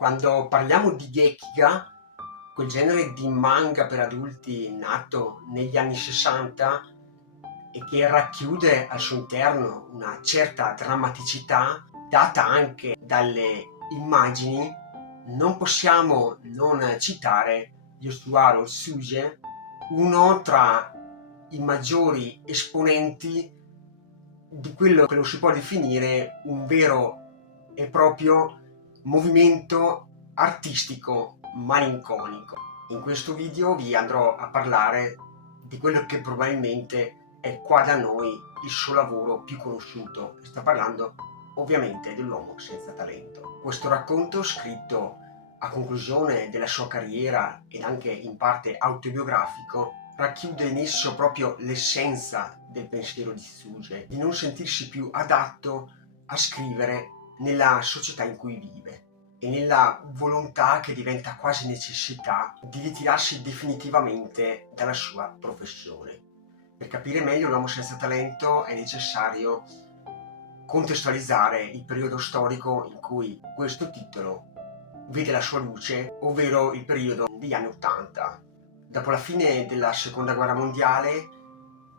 Quando parliamo di Gekiga, quel genere di manga per adulti nato negli anni '60 e che racchiude al suo interno una certa drammaticità, data anche dalle immagini, non possiamo non citare Yosuwaro Tsuge, uno tra i maggiori esponenti di quello che lo si può definire un vero e proprio movimento artistico malinconico. In questo video vi andrò a parlare di quello che probabilmente è qua da noi il suo lavoro più conosciuto, e sto parlando ovviamente dell'uomo senza talento. Questo racconto, scritto a conclusione della sua carriera ed anche in parte autobiografico, racchiude in esso proprio l'essenza del pensiero di Tsuge, di non sentirsi più adatto a scrivere nella società in cui vive e nella volontà che diventa quasi necessità di ritirarsi definitivamente dalla sua professione. Per capire meglio l'uomo senza talento è necessario contestualizzare il periodo storico in cui questo titolo vede la sua luce, ovvero il periodo degli anni '80. Dopo la fine della seconda guerra mondiale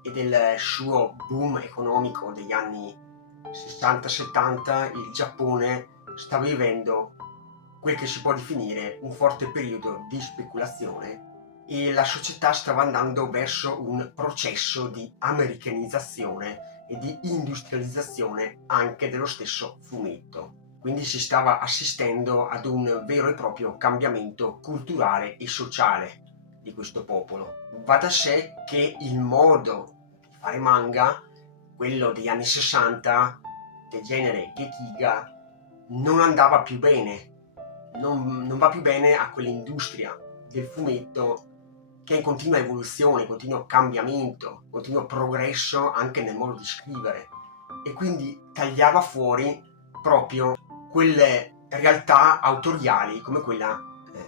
e del suo boom economico degli anni 60-70, il Giappone sta vivendo quel che si può definire un forte periodo di speculazione e la società stava andando verso un processo di americanizzazione e di industrializzazione anche dello stesso fumetto. Quindi si stava assistendo ad un vero e proprio cambiamento culturale e sociale di questo popolo. Va da sé che il modo di fare manga, quello degli anni 60, del genere Gekiga, non andava più bene. Non va più bene a quell'industria del fumetto che è in continua evoluzione, continuo cambiamento, continuo progresso anche nel modo di scrivere, e quindi tagliava fuori proprio quelle realtà autoriali come quella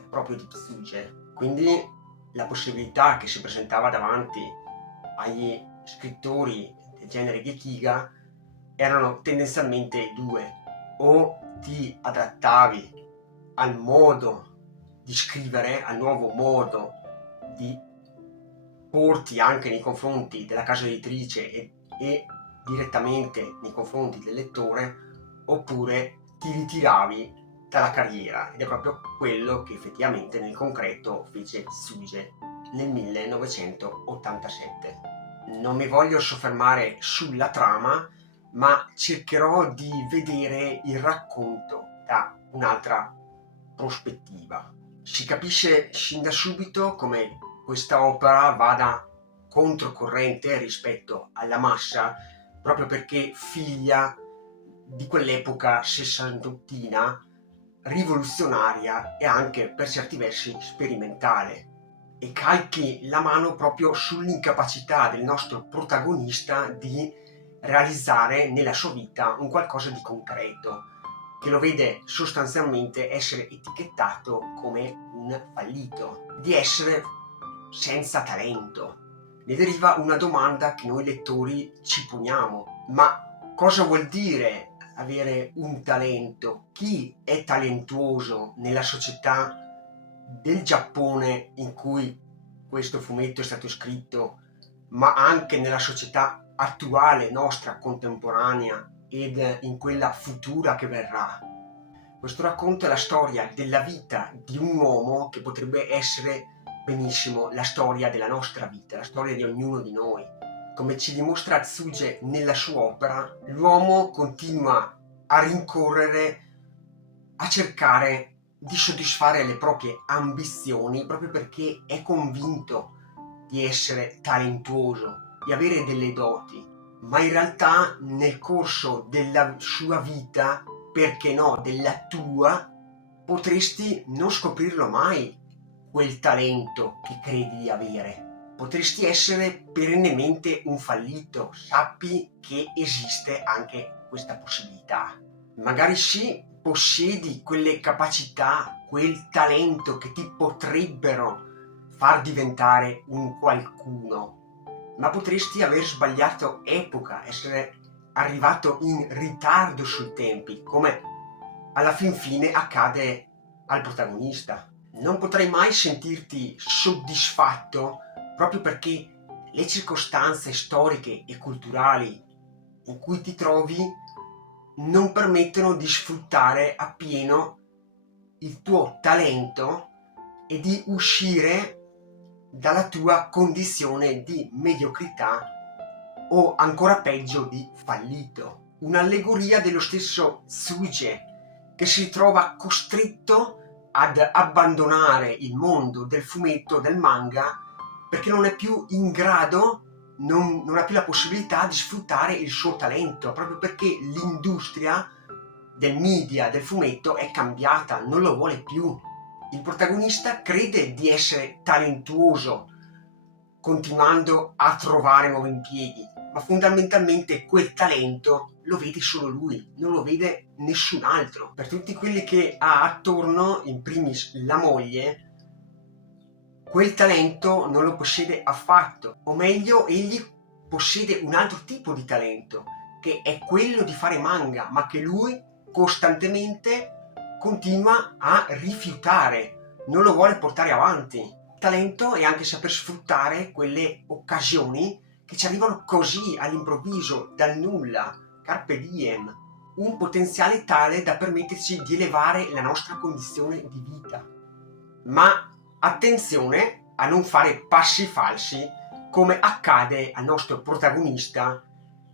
proprio di Tsuge. Quindi la possibilità che si presentava davanti agli scrittori del genere Gekiga erano tendenzialmente due: o ti adattavi al modo di scrivere, al nuovo modo di porti anche nei confronti della casa editrice e direttamente nei confronti del lettore, oppure ti ritiravi dalla carriera, ed è proprio quello che effettivamente nel concreto fece Tsuge nel 1987. Non mi voglio soffermare sulla trama, ma cercherò di vedere il racconto da un'altra prospettiva. Si capisce sin da subito come questa opera vada controcorrente rispetto alla massa, proprio perché figlia di quell'epoca sessantottina rivoluzionaria e anche per certi versi sperimentale, e calchi la mano proprio sull'incapacità del nostro protagonista di realizzare nella sua vita un qualcosa di concreto, che lo vede sostanzialmente essere etichettato come un fallito, di essere senza talento. Ne deriva una domanda che noi lettori ci poniamo: ma cosa vuol dire avere un talento? Chi è talentuoso nella società del Giappone in cui questo fumetto è stato scritto, ma anche nella società attuale, nostra, contemporanea, ed in quella futura che verrà? Questo racconto è la storia della vita di un uomo che potrebbe essere benissimo la storia della nostra vita, la storia di ognuno di noi. Come ci dimostra Tsuge nella sua opera, l'uomo continua a rincorrere, a cercare di soddisfare le proprie ambizioni proprio perché è convinto di essere talentuoso, di avere delle doti, ma in realtà nel corso della sua vita, perché no, della tua, potresti non scoprirlo mai quel talento che credi di avere. Potresti essere perennemente un fallito. Sappi che esiste anche questa possibilità. Magari sì, possiedi quelle capacità, quel talento che ti potrebbero far diventare un qualcuno, ma potresti aver sbagliato epoca, essere arrivato in ritardo sui tempi, come alla fin fine accade al protagonista. Non potrai mai sentirti soddisfatto proprio perché le circostanze storiche e culturali in cui ti trovi non permettono di sfruttare appieno il tuo talento e di uscire dalla tua condizione di mediocrità o ancora peggio di fallito. Un'allegoria dello stesso Tsuge, che si trova costretto ad abbandonare il mondo del fumetto, del manga, perché non è più in grado, non ha più la possibilità di sfruttare il suo talento, proprio perché l'industria del media, del fumetto è cambiata, non lo vuole più. Il protagonista crede di essere talentuoso, continuando a trovare nuovi impieghi, ma fondamentalmente quel talento lo vede solo lui, non lo vede nessun altro. Per tutti quelli che ha attorno, in primis la moglie, quel talento non lo possiede affatto, o meglio, egli possiede un altro tipo di talento, che è quello di fare manga, ma che lui costantemente continua a rifiutare, non lo vuole portare avanti. Il talento è anche saper sfruttare quelle occasioni che ci arrivano così all'improvviso, dal nulla, carpe diem, un potenziale tale da permetterci di elevare la nostra condizione di vita. Ma attenzione a non fare passi falsi come accade al nostro protagonista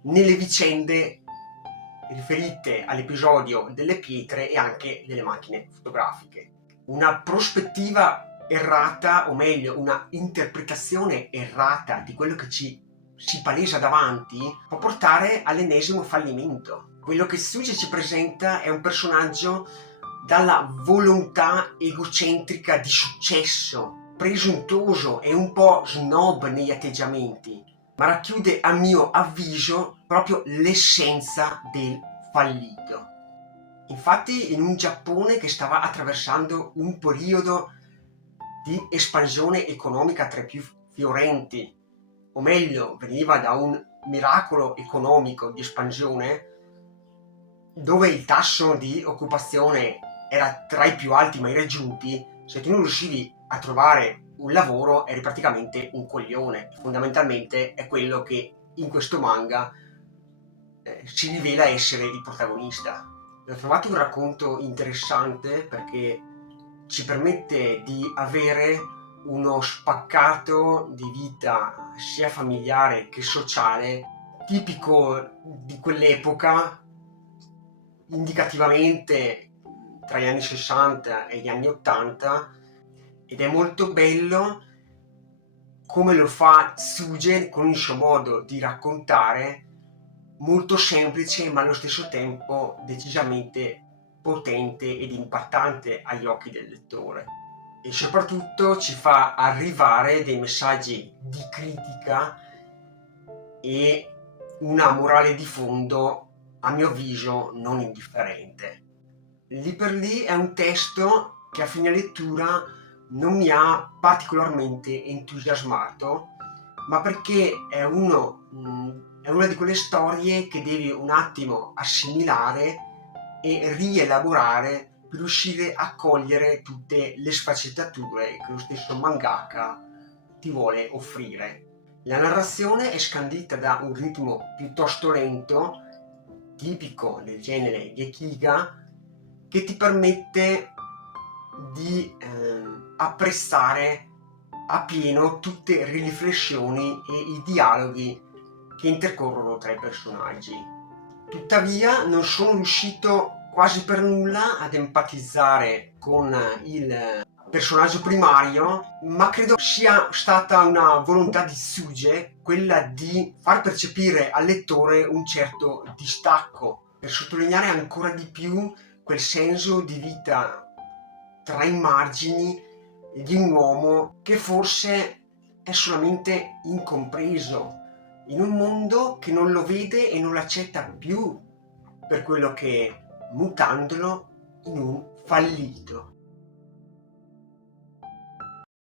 nelle vicende riferite all'episodio delle pietre e anche delle macchine fotografiche. Una prospettiva errata, o meglio una interpretazione errata di quello che si palesa davanti, può portare all'ennesimo fallimento. Quello che Tsuji ci presenta è un personaggio dalla volontà egocentrica di successo, presuntuoso e un po' snob negli atteggiamenti, ma racchiude a mio avviso proprio l'essenza del fallito. Infatti in un Giappone che stava attraversando un periodo di espansione economica tra i più fiorenti, o meglio veniva da un miracolo economico di espansione, dove il tasso di occupazione era tra i più alti mai raggiunti, se tu non riuscivi a trovare un lavoro eri praticamente un coglione. Fondamentalmente è quello che in questo manga si rivela essere il protagonista. Ho trovato un racconto interessante perché ci permette di avere uno spaccato di vita sia familiare che sociale tipico di quell'epoca, indicativamente tra gli anni 60 e gli anni 80, ed è molto bello come lo fa Tsuge con il suo modo di raccontare, molto semplice ma allo stesso tempo decisamente potente ed impattante agli occhi del lettore, e soprattutto ci fa arrivare dei messaggi di critica e una morale di fondo a mio avviso non indifferente. Lì per lì è un testo che a fine lettura non mi ha particolarmente entusiasmato, ma perché è una di quelle storie che devi un attimo assimilare e rielaborare per riuscire a cogliere tutte le sfaccettature che lo stesso mangaka ti vuole offrire. La narrazione è scandita da un ritmo piuttosto lento, tipico del genere Gekiga, che ti permette di apprezzare appieno tutte le riflessioni e i dialoghi che intercorrono tra i personaggi. Tuttavia non sono riuscito quasi per nulla ad empatizzare con il personaggio primario, ma credo sia stata una volontà di Tsuge quella di far percepire al lettore un certo distacco, per sottolineare ancora di più quel senso di vita tra i margini di un uomo che forse è solamente incompreso in un mondo che non lo vede e non lo accetta più per quello che è, mutandolo in un fallito.